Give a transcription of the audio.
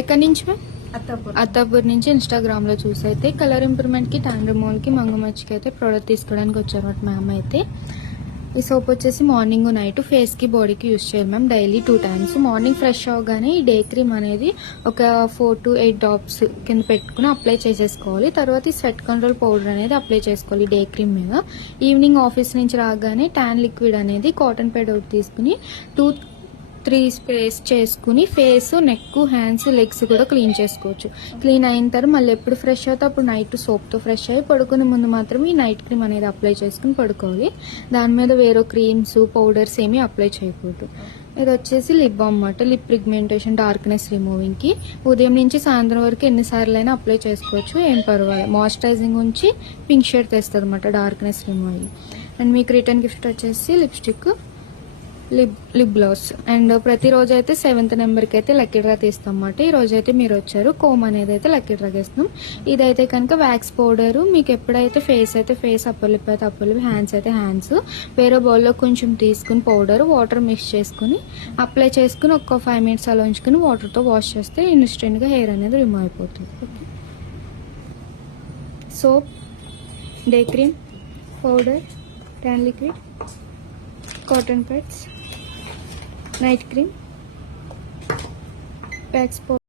ఎక్కడి నుంచి మ్యామ్? అత్తాపూర్. అత్తాపూర్ నుంచి ఇన్స్టాగ్రామ్లో చూసి అయితే కలర్ ఇంప్రూవ్మెంట్కి ట్యాన్ రిమూవల్కి మంగమచ్చికి అయితే ప్రోడక్ట్ తీసుకోవడానికి వచ్చారు మ్యామ్ అయితే. ఈ సోప్ వచ్చేసి మార్నింగ్ నైట్ ఫేస్కి బాడీకి యూస్ చేయాలి ma'am daily two times. Morning fresh అవగానే ఈ డే క్రీమ్ అనేది ఒక ఫోర్ టు ఎయిట్ డ్రాప్స్ కింద పెట్టుకుని అప్లై చేసేసుకోవాలి. తర్వాత ఈ స్వెట్ కంట్రోల్ పౌడర్ అనేది అప్లై చేసుకోవాలి డే క్రీమ్ మీద. ఈవినింగ్ ఆఫీస్ నుంచి రాగానే ట్యాన్ లిక్విడ్ అనేది కాటన్ ప్యాడ్ ఒకటి తీసుకుని టూ త్రీ స్ప్రేస్ చేసుకుని ఫేస్ నెక్ హ్యాండ్స్ లెగ్స్ కూడా క్లీన్ చేసుకోవచ్చు. క్లీన్ అయిన తర్వాత మళ్ళీ ఎప్పుడు ఫ్రెష్ అవుతే అప్పుడు నైట్ సోప్తో ఫ్రెష్ అయ్యి పడుకునే ముందు మాత్రం ఈ నైట్ క్రీమ్ అనేది అప్లై చేసుకుని పడుకోవాలి. దాని మీద వేరే క్రీమ్స్ పౌడర్స్ ఏమీ అప్లై చేయకూడదు. ఇది వచ్చేసి లిప్ బామ్ అన్నమాట. లిప్ పిగ్మెంటేషన్ డార్క్నెస్ రిమూవింగ్కి ఉదయం నుంచి సాయంత్రం వరకు ఎన్నిసార్లు అయినా అప్లై చేసుకోవచ్చు. ఏం పర్వాలేదు. మాయిశ్చరైజింగ్ ఉంచి పింక్ షేడ్ తెస్తుంది అనమాట డార్క్నెస్ రిమూవింగ్ అండ్ మీకు రిటర్న్ గిఫ్ట్ వచ్చేసి lipstick. Lip lip gloss. And ప్రతిరోజు అయితే సెవెంత్ నెంబర్కి అయితే లక్కీ డ్రా తీస్తాం అన్నమాట. ఈ రోజు అయితే మీరు వచ్చారు కోమ్ అనేది అయితే లక్కీ డ్రా తీస్తున్నాం ఇదైతే కనుక వ్యాక్స్ పౌడర్ మీకు ఎప్పుడైతే ఫేస్ అయితే ఫేస్ అప్పలిప్ అయితే అప్పలిప్ హ్యాండ్స్ అయితే హ్యాండ్స్ వేరే బౌల్లో కొంచెం తీసుకుని పౌడర్ వాటర్ మిక్స్ చేసుకుని అప్లై చేసుకుని ఒక్క ఫైవ్ మినిట్స్ అలా ఉంచుకుని వాటర్తో వాష్ చేస్తే ఇన్స్టెంట్గా హెయిర్ అనేది రిమూవ్ అయిపోతుంది. Okay soap day cream powder tan liquid cotton pads night cream packs